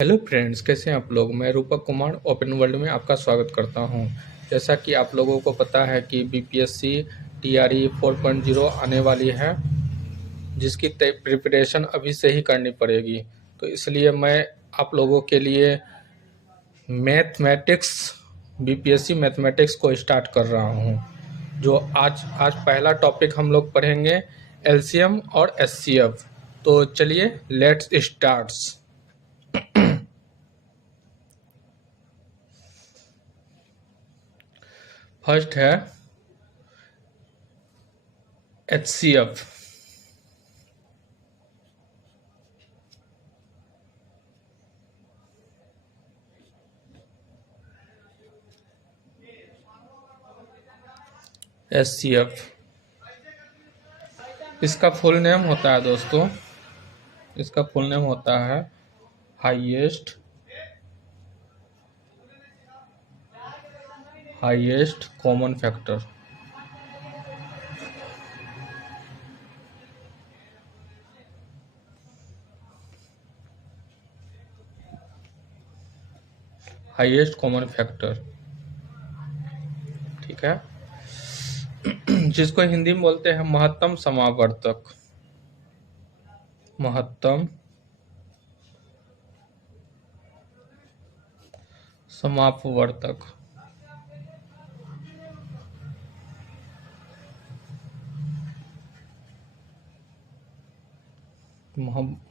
Hello friends, कैसे हैं आप लोग। मैं रूपक कुमार ओपन वर्ल्ड में आपका स्वागत करता हूं। जैसा कि आप लोगों को पता है कि बीपीएससी टीआरई 4.0 आने वाली है, जिसकी प्रिपरेशन अभी से ही करनी पड़ेगी। तो इसलिए मैं आप लोगों के लिए मैथमेटिक्स बीपीएससी मैथमेटिक्स को स्टार्ट कर रहा हूं। जो आज पहला टॉपिक हम लोग पढ़ेंगे एलसीएम और एचसीएफ। तो चलिए लेट्स स्टार्ट्स। फर्स्ट है एचसीएफ। एचसीएफ इसका फुल नेम होता है दोस्तों, इसका फुल नेम होता है highest common factor. Highest common factor, ठीक है। जिसको हिंदी में बोलते हैं महत्तम समावर्तक। महत्तम समापवर्तक।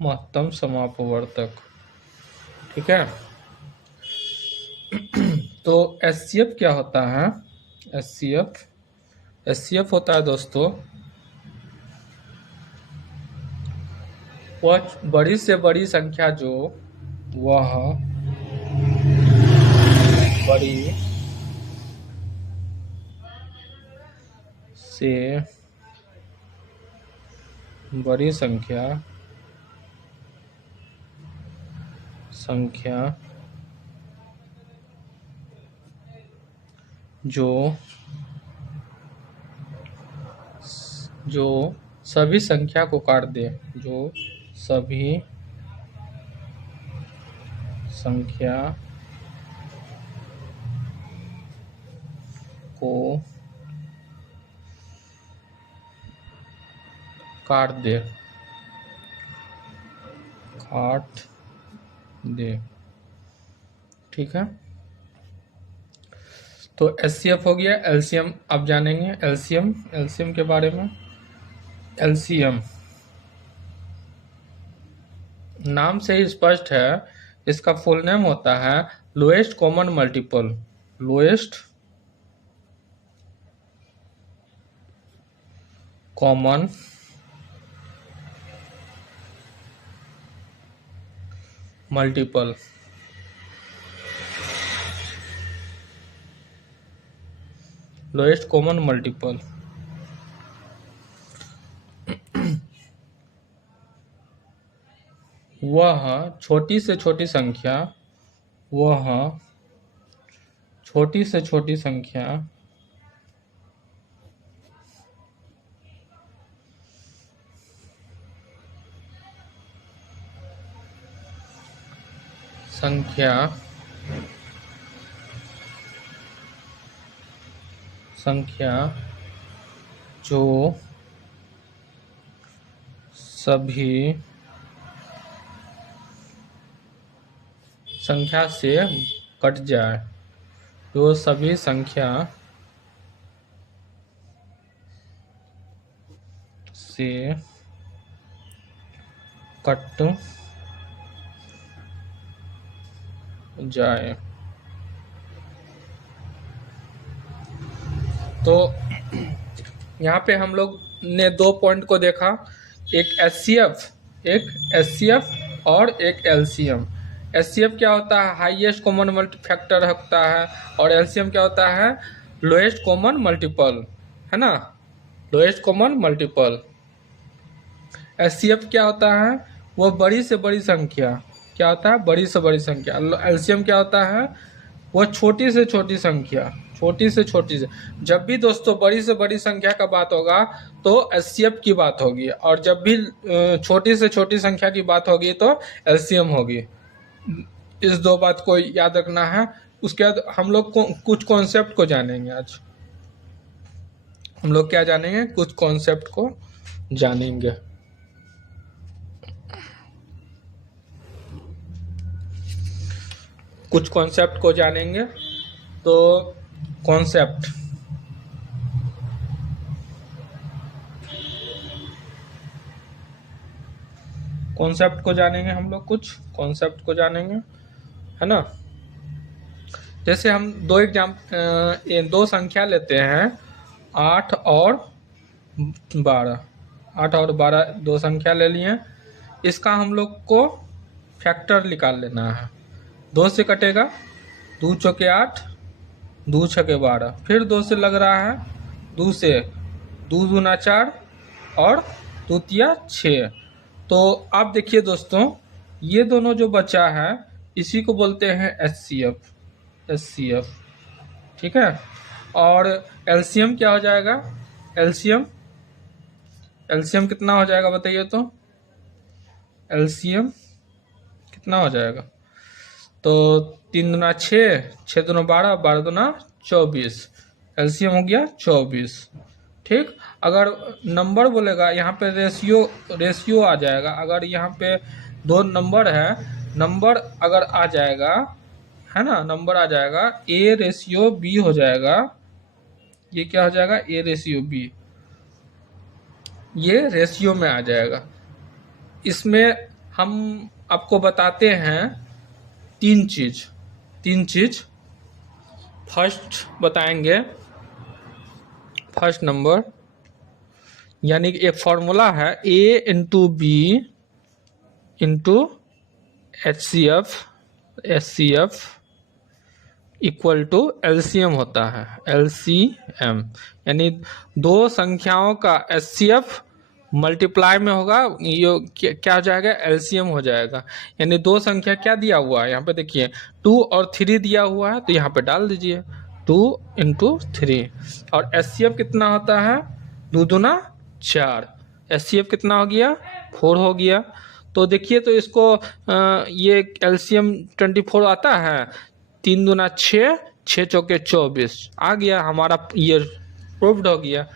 महत्तम समापवर्तक, ठीक है। तो एचसीएफ क्या होता है। एचसीएफ होता है दोस्तों वह बड़ी से बड़ी संख्या जो वह बड़ी से बड़ी संख्या जो सभी संख्या को काट दे, जो सभी संख्या को काट दे, ठीक है। तो एचसीएफ हो गया। एलसीएम आप जानेंगे। एलसीएम के बारे में। एलसीएम नाम से ही स्पष्ट है, इसका फुल नेम होता है lowest common multiple. Lowest common multiple. Lowest common multiple वह छोटी से छोटी संख्या, संख्या जो सभी संख्या से कट जाए, जो सभी संख्या से कट जाए। तो यहाँ पे हम लोग ने दो पॉइंट को देखा, एक एचसीएफ और एक एलसीएम। एचसीएफ क्या होता है, हाईएस्ट कॉमन मल्टी फैक्टर होता है, और एलसीएम क्या होता है, लोएस्ट कॉमन मल्टीपल, है ना। Lowest common multiple. एचसीएफ क्या होता है, वो बड़ी से बड़ी संख्या, क्या होता है, बड़ी से बड़ी संख्या। एलसीएम क्या होता है, वो छोटी से छोटी संख्या, जब भी दोस्तों बड़ी से बड़ी संख्या का बात होगा तो एचसीएफ की बात होगी, और जब भी छोटी से छोटी संख्या की बात होगी तो एलसीएम होगी। इस दो बात को याद रखना है। उसके बाद हम लोग कुछ कॉन्सेप्ट को जानेंगे। आज हम लोग क्या जानेंगे, कुछ कॉन्सेप्ट को जानेंगे। कुछ कॉन्सेप्ट को जानेंगे। तो कॉन्सेप्ट को जानेंगे हम लोग, कुछ कॉन्सेप्ट को जानेंगे, है ना। जैसे हम दो संख्या लेते हैं, 8 और 12। 8 और 12 दो संख्या ले लिए। इसका हम लोग को फैक्टर निकाल लेना है। 2 से कटेगा, 2 चौके 8, 2 छके 12, फिर 2 से लग रहा है, 2 से 2 दूना 4 और 2 तिया 6। तो आप देखिए दोस्तों, ये दोनों जो बचा है इसी को बोलते हैं एचसीएफ। ठीक है। और एलसीएम क्या हो जाएगा, एलसीएम कितना हो जाएगा बताइए तो, एलसीएम कितना हो जाएगा। तो 3 दूना 6, 6 दूना 12, 12 दूना 24, एलसीएम हो गया 24। ठीक। अगर नंबर बोलेगा यहाँ पे रेशियो आ जाएगा। अगर यहाँ पे दो नंबर है, नंबर अगर आ जाएगा, है ना, नंबर आ जाएगा, ए रेशियो बी हो जाएगा। ये क्या हो जाएगा, ए रेशियो बी, ये रेशियो में आ जाएगा। इसमें हम आपको बताते हैं तीन चीज। फर्स्ट बताएंगे, फर्स्ट नंबर, यानी कि एक फॉर्मूला है, A into B into HCF equal to LCM होता है। एलसीएम यानी दो संख्याओं का एचसीएफ मल्टीप्लाई में होगा, ये क्या हो जाएगा, एलसीएम हो जाएगा। यानी दो संख्या क्या दिया हुआ है, यहाँ पे देखिए 2 और 3 दिया हुआ है, तो यहाँ पे डाल दीजिए 2 इंटू 3। और एचसीएफ कितना होता है, 2 दूना 4, एचसीएफ कितना हो गया, 4 हो गया। तो देखिए, तो इसको ये एलसीएम 24 आता है। 3 दूना 6, 6 चौके 24 आ गया हमारा, ये प्रूव्ड हो गया।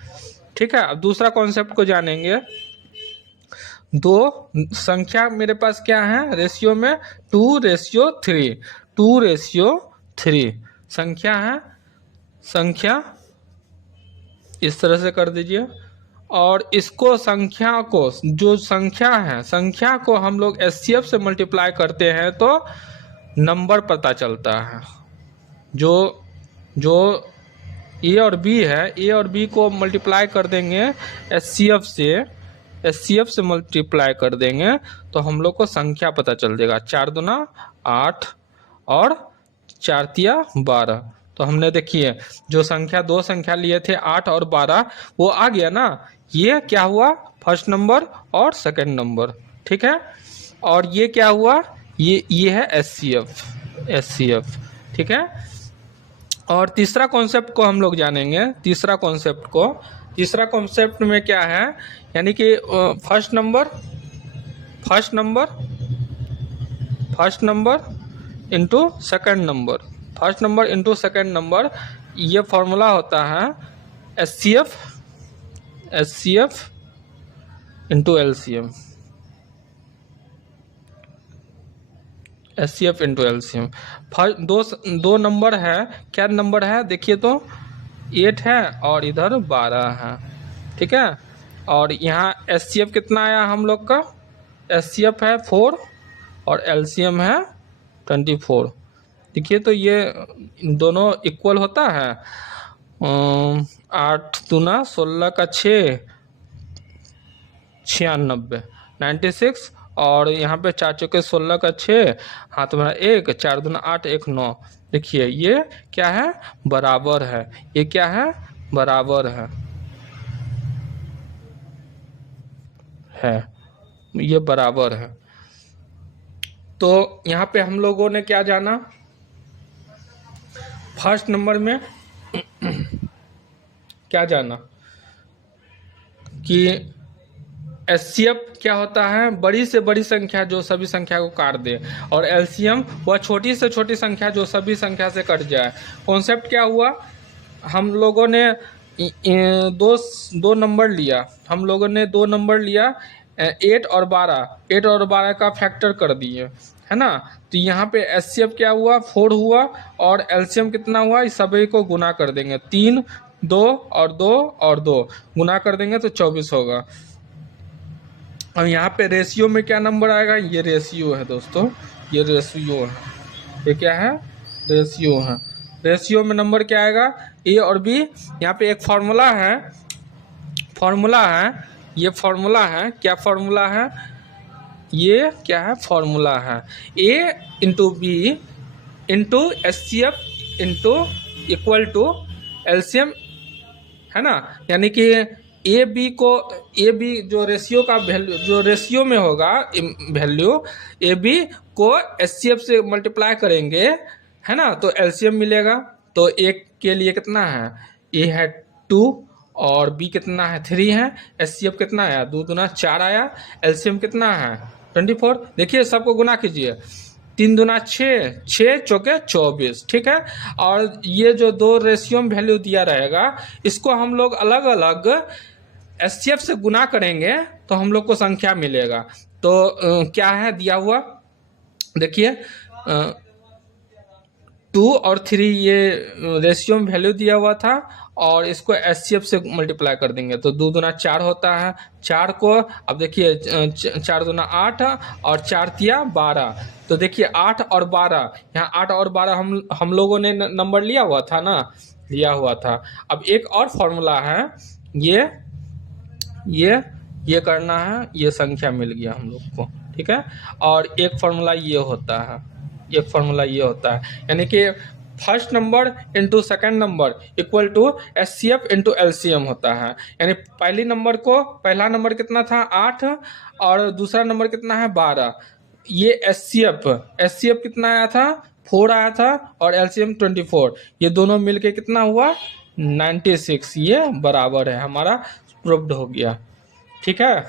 ठीक है। अब दूसरा कॉन्सेप्ट को जानेंगे। दो संख्या मेरे पास क्या है रेशियो में, 2:3, 2:3 संख्या है। संख्या इस तरह से कर दीजिए। और इसको संख्या को, जो संख्या है, संख्या को हम लोग एचसीएफ से मल्टीप्लाई करते हैं तो नंबर पता चलता है। जो ए और बी है, ए और बी को मल्टीप्लाई कर देंगे एचसीएफ से मल्टीप्लाई कर देंगे तो हम लोग को संख्या पता चल जाएगा। 4 दूना 8 और 4 तिया 12। तो हमने देखिए जो संख्या, दो संख्या लिए थे 8 और 12, वो आ गया ना। ये क्या हुआ, फर्स्ट नंबर और सेकंड नंबर। ठीक है। और ये क्या हुआ, ये है एचसीएफ। ठीक है। और तीसरा कॉन्सेप्ट को हम लोग जानेंगे। तीसरा कॉन्सेप्ट में क्या है, यानी कि first number into second number, ये फॉर्मूला होता है HCF into LCM. HCF into LCM. दो नंबर है, क्या नंबर है देखिए तो, 8 है और इधर 12 है। ठीक है। और यहाँ एचसीएफ कितना आया हम लोग का, एचसीएफ है 4 और एलसीएम है 24। देखिए तो ये दोनों इक्वल होता है। 8 दूना 16 का 6, 96, 96। और यहाँ पे 4 चौके 16 का 6, हाथ में 1, 4 दूना 8, 1 9। देखिए ये क्या है, बराबर है। ये क्या है, बराबर है, ये बराबर है। तो यहाँ पे हम लोगों ने क्या जाना, फर्स्ट नंबर में क्या जाना कि HCF क्या होता है, बड़ी से बड़ी संख्या जो सभी संख्या को काट दे, और LCM वह छोटी से छोटी संख्या जो सभी संख्या से कट जाए। कॉन्सेप्ट क्या हुआ, हम लोगों ने दो नंबर लिया, हम लोगों ने दो नंबर लिया 8 और 12 का फैक्टर कर दिए, है ना। तो यहाँ पे HCF क्या हुआ, 4 हुआ, और LCM कितना हुआ, इस सभी को गुना कर देंगे, 3 2 और 2 और 2 गुना कर देंगे तो 24 होगा। अब यहाँ पे रेशियो में क्या नंबर आएगा, ये रेशियो है दोस्तों, ये रेशियो है, ये क्या है, रेशियो है। रेशियो में नंबर क्या आएगा, ए और बी। यहाँ पे एक फार्मूला है, ये फार्मूला है, क्या फार्मूला है, ये क्या है, फार्मूला है, A into B into HCF into equal to LCM, है ना। यानी कि ए बी जो रेशियो का वैल्यू, जो रेशियो में होगा वैल्यू, ए बी को HCF से मल्टीप्लाई करेंगे, है ना, तो LCM मिलेगा। तो एक के लिए कितना है, ए है 2 और बी कितना है 3 है, HCF कितना आया, 2 दूना 4 आया, LCM कितना है 24। देखिए सबको गुना कीजिए, 3 दूना 6, 6 चौके 24, ठीक है। और ये जो दो रेशियो में वैल्यू दिया रहेगा, इसको हम लोग अलग अलग HCF से गुना करेंगे तो हम लोग को संख्या मिलेगा। तो क्या है दिया हुआ, देखिए 2 और 3 ये रेशियो में वैल्यू दिया हुआ था, और इसको HCF से मल्टीप्लाई कर देंगे तो 2 दूना 4 होता है। 4 को अब देखिए 4 दूना 8 और 4 तिया 12, तो देखिए 8 और 12, यहाँ 8 और 12 हम लोगों ने नंबर लिया हुआ था ना, लिया हुआ था। अब एक और फॉर्मूला है, ये करना है, ये संख्या मिल गया हम लोग को, ठीक है। और एक फार्मूला ये होता है, एक फार्मूला ये होता है, यानी कि first number into second number equal to HCF into LCM होता है। यानी पहला नंबर कितना था 8 और दूसरा नंबर कितना है 12, ये HCF कितना आया था 4 आया था, और LCM 24, ये दोनों मिलके कितना हुआ 96, ये बराबर है, हमारा प्रूव्ड हो गया, ठीक है।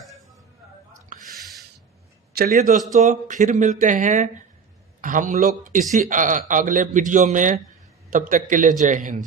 चलिए दोस्तों, फिर मिलते हैं हम लोग इसी अगले वीडियो में, तब तक के लिए जय हिंद।